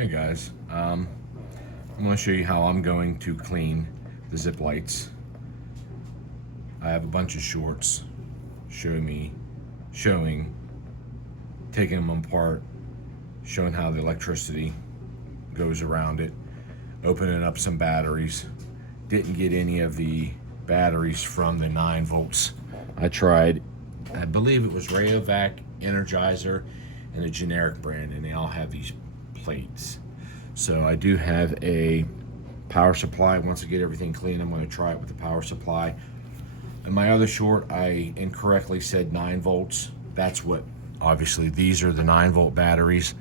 Hey guys, I'm going to show you how I'm going to clean the Ziplights. I have a bunch of shorts showing taking them apart, showing how the electricity goes around it, opening up some batteries. Didn't get any of the batteries from the 9 volts. I tried, I believe it was Rayovac, Energizer, and a generic brand, and they all have these plates. So I do have a power supply. Once I get everything clean, I'm going to try it with the power supply. And my other short, I incorrectly said 9 volts. That's what, obviously, these are the 9 volt batteries.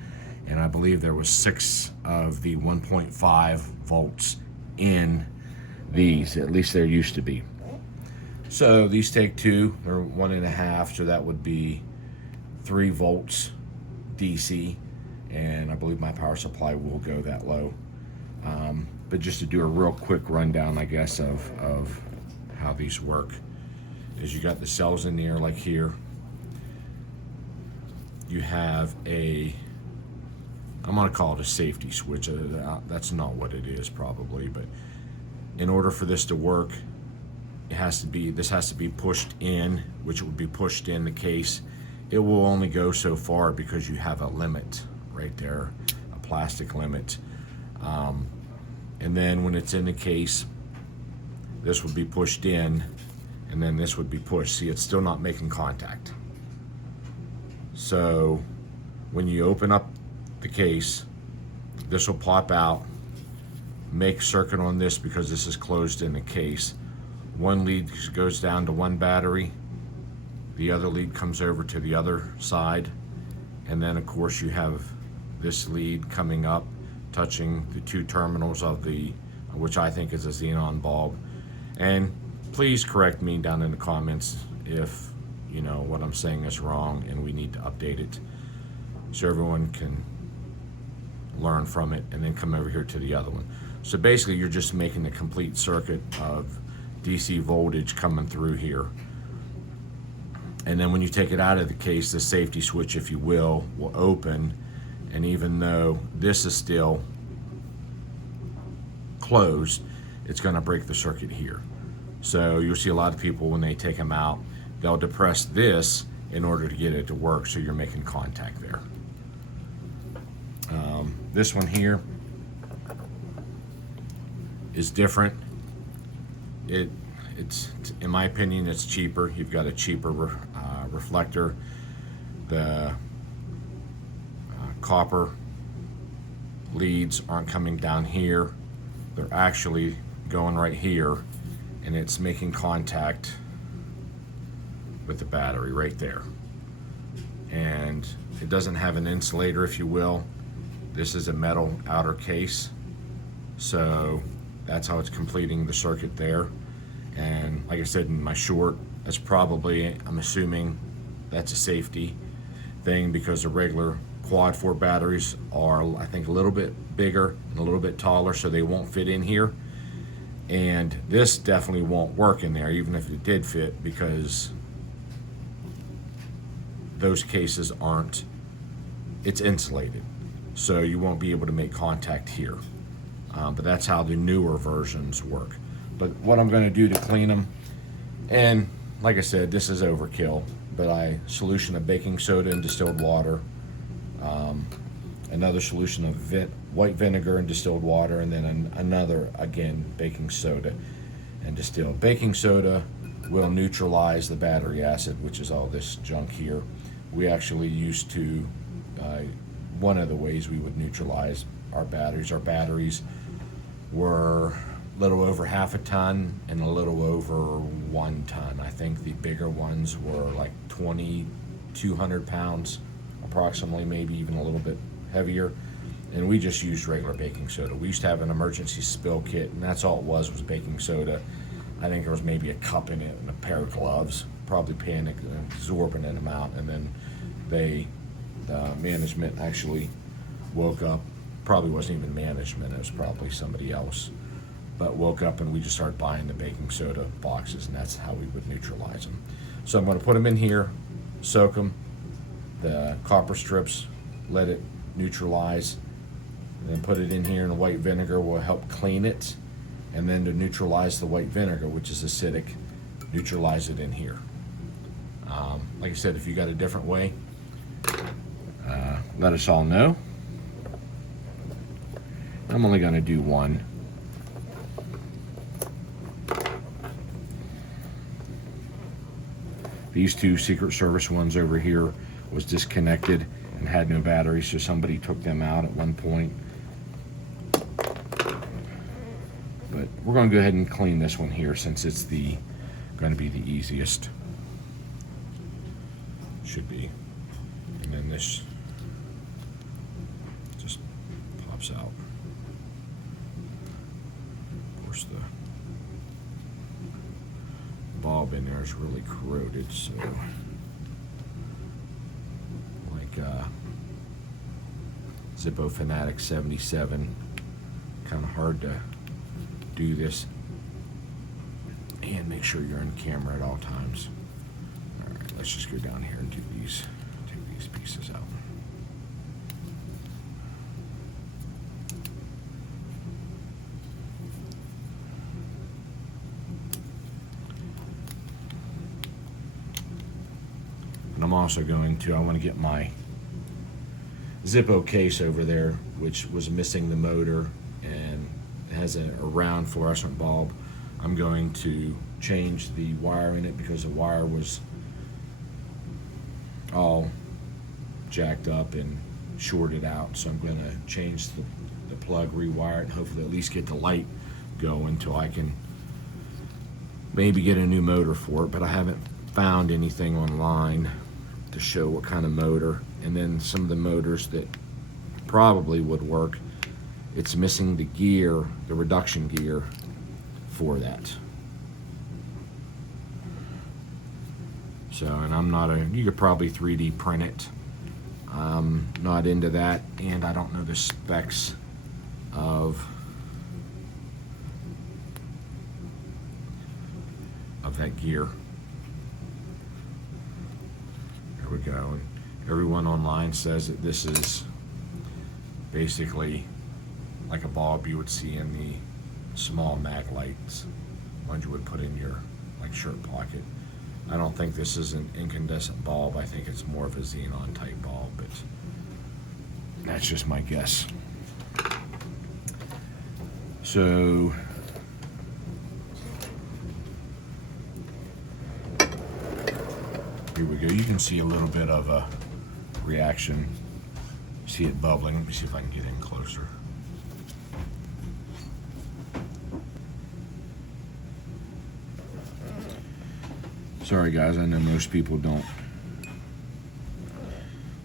And I believe there was 6 of the 1.5 volts in these. At least there used to be. So these take 2, they're 1.5, so that would be 3 volts DC. And I believe my power supply will go that low. But just to do a real quick rundown, I guess, of how these work, is you got the cells in there, like here. You have a, I'm gonna call it a safety switch. That's not what it is probably, but in order for this to work, this has to be pushed in, which would be pushed in the case. It will only go so far because you have a limit right there, a plastic limit. And then when it's in the case, this would be pushed in, and then this would be pushed. See, it's still not making contact. So when you open up the case, this will pop out, make circuit on this because this is closed in the case. One lead goes down to one battery, the other lead comes over to the other side, and then of course you have this lead coming up, touching the 2 terminals of the, which I think is a xenon bulb. And please correct me down in the comments if you know what I'm saying is wrong and we need to update it so everyone can learn from it, and then come over here to the other one. So basically you're just making a complete circuit of DC voltage coming through here. And then when you take it out of the case, the safety switch, if you will open. And even though this is still closed, it's going to break the circuit here. So you'll see a lot of people, when they take them out, they'll depress this in order to get it to work, so you're making contact there. This one here is different. It's in my opinion, it's cheaper. You've got a cheaper reflector. The copper leads aren't coming down here. They're actually going right here, and it's making contact with the battery right there. And it doesn't have an insulator, if you will. This is a metal outer case, so that's how it's completing the circuit there. And like I said, in my short, that's probably, I'm assuming that's a safety thing, because the regular quad 4 batteries are, I think, a little bit bigger and a little bit taller, so they won't fit in here. And this definitely won't work in there, even if it did fit, because those cases aren't, it's insulated, so you won't be able to make contact here. But that's how the newer versions work. But what I'm going to do to clean them, and like I said, this is overkill, but I solution of baking soda and distilled water, another solution of white vinegar and distilled water, and then another, again, baking soda and distilled. Baking soda will neutralize the battery acid, which is all this junk here. We actually used to, one of the ways we would neutralize our batteries were a little over half a ton and a little over 1 ton. I think the bigger ones were like 2,200 pounds approximately, maybe even a little bit heavier. And we just used regular baking soda. We used to have an emergency spill kit, and that's all it was baking soda. I think there was maybe a cup in it and a pair of gloves, probably panicked and absorbing them out. And then the management actually woke up. Probably wasn't even management, it was probably somebody else. But woke up and we just started buying the baking soda boxes, and that's how we would neutralize them. So I'm going to put them in here, soak them, the copper strips, let it neutralize, And then put it in here, and the white vinegar will help clean it. And then to neutralize the white vinegar, which is acidic, neutralize it in here. Like I said, if you got a different way, let us all know. I'm only going to do one. These two Secret Service ones over here was disconnected and had no batteries, so somebody took them out at one point. But we're going to go ahead and clean this one here since it's going to be the easiest. Should be. And then this just pops out. Of course, the bulb in there is really corroded, so like Zippo Fanatic 77, kind of hard to do this and make sure you're in camera at all times. All right, let's just go down here and take these pieces out. And I'm also I want to get my Zippo case over there, which was missing the motor and has a round fluorescent bulb. I'm going to change the wire in it because the wire was all jacked up and shorted out. So I'm going to change the plug, rewire it, and hopefully at least get the light going until I can maybe get a new motor for it. But I haven't found anything online to show what kind of motor. And then some of the motors that probably would work, it's missing the gear, the reduction gear for that. So, and I'm not you could probably 3D print it. I'm not into that, and I don't know the specs of that gear. There we go. And everyone online says that this is basically like a bulb you would see in the small mag lights, ones you would put in your shirt pocket. I don't think this is an incandescent bulb. I think it's more of a xenon type bulb, but that's just my guess. So here we go. You can see a little bit of a reaction. See it bubbling. Let me see if I can get in closer. Sorry guys, I know most people don't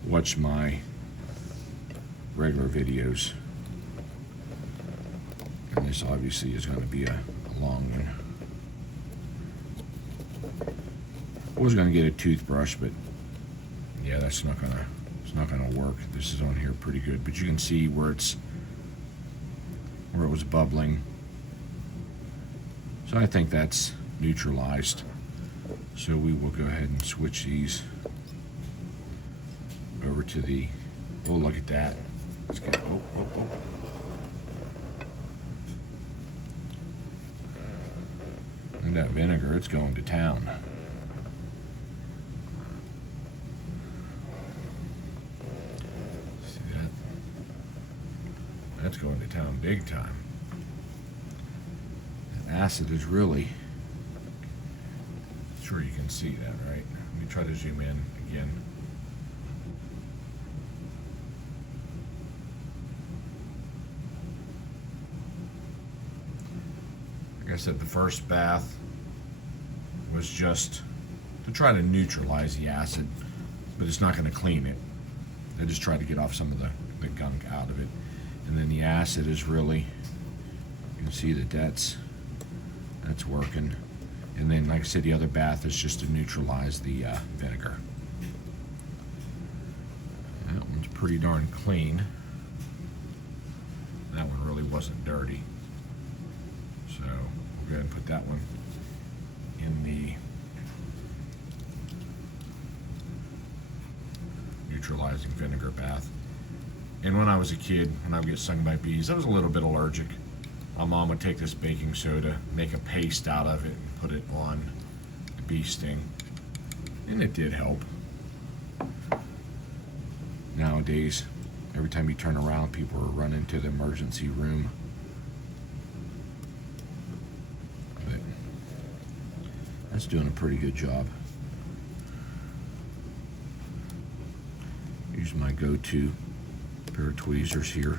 watch my regular videos. And this obviously is going to be a long one. I was going to get a toothbrush, but yeah, it's not gonna work. This is on here pretty good, but you can see where it was bubbling. So I think that's neutralized. So we will go ahead and switch these over to the, oh, look at that. Let's get, oh. And that vinegar, it's going to town. See that? That's going to town big time. That acid is really, sure you can see that, right? Let me try to zoom in again. Like I said, the first bath was just to try to neutralize the acid, but it's not going to clean it. I just tried to get off some of the gunk out of it. And then the acid is really, you can see that that's working. And then, like I said, the other bath is just to neutralize the vinegar. That one's pretty darn clean. That one really wasn't dirty. So we'll go ahead and put that one in the neutralizing vinegar bath. And when I was a kid, when I would get stung by bees, I was a little bit allergic. My mom would take this baking soda, make a paste out of it, and put it on the bee sting. And it did help. Nowadays, every time you turn around, people are running to the emergency room. But that's doing a pretty good job. Use my go-to pair of tweezers here.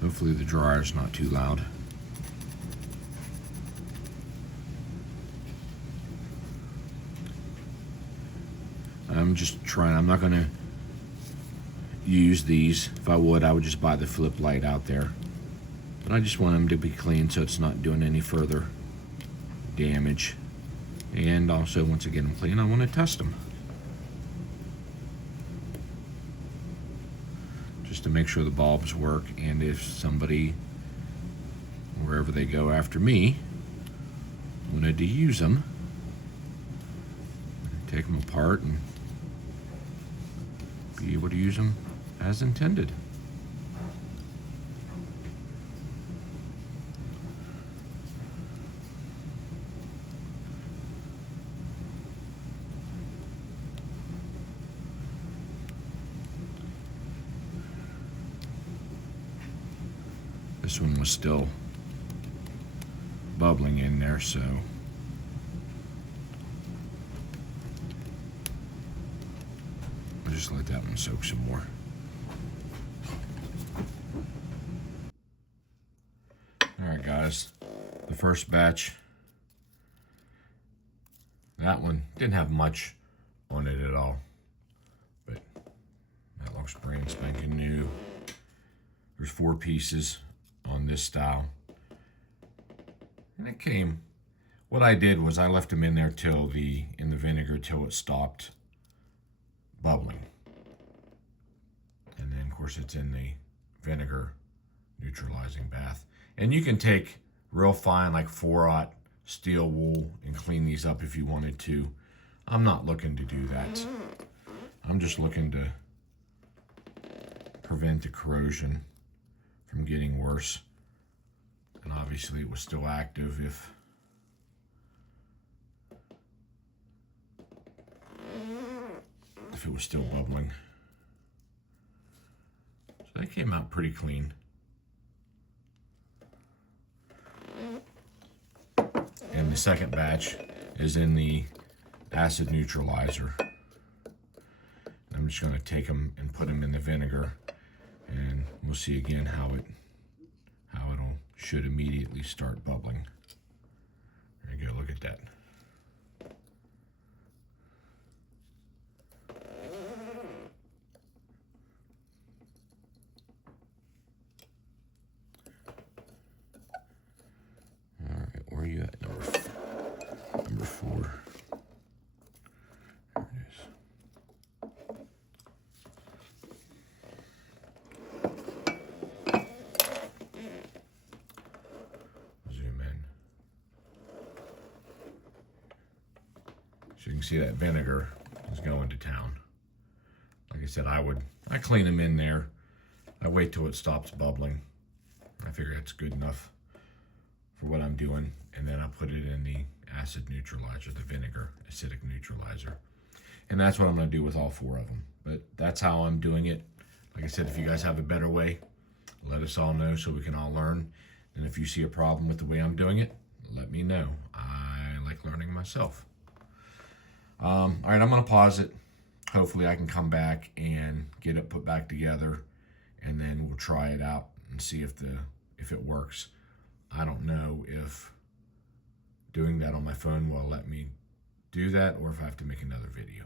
Hopefully the dryer's not too loud. I'm just trying, I'm not going to use these. If I would just buy the flip light out there. But I just want them to be clean so it's not doing any further damage. And also, once I get them clean, I want to test them. Just to make sure the bulbs work, and if somebody, wherever they go after me, wanted to use them, take them apart and be able to use them as intended. This one was still bubbling in there, so I'll just let that one soak some more. Alright guys, the first batch, that one didn't have much on it at all, but that looks brand spanking new. There's 4 pieces on this style, and it came, what I did was I left them in there in the vinegar till it stopped bubbling, and then of course it's in the vinegar neutralizing bath. And you can take real fine like 4/0 steel wool and clean these up if you wanted to. I'm not looking to do that. I'm just looking to prevent the corrosion from getting worse. And obviously it was still active if it was still bubbling. So that came out pretty clean. And the second batch is in the acid neutralizer. I'm just going to take them and put them in the vinegar, and we'll see again how it'll should immediately start bubbling. There you go, look at that. All right, where are you at? Number 4. There it is. Zoom in. So you can see that vinegar is going to town. Like I said, I clean them in there. I wait till it stops bubbling. I figure that's good enough for what I'm doing, and then I put it in the acid neutralizer, the vinegar acidic neutralizer, and that's what I'm going to do with all 4 of them. But that's how I'm doing it. Like I said, if you guys have a better way, let us all know so we can all learn. And if you see a problem with the way I'm doing it, let me know. I like learning myself. All right, I'm going to pause it. Hopefully I can come back and get it put back together, and then we'll try it out and see if it works. I don't know if doing that on my phone will let me do that, or if I have to make another video.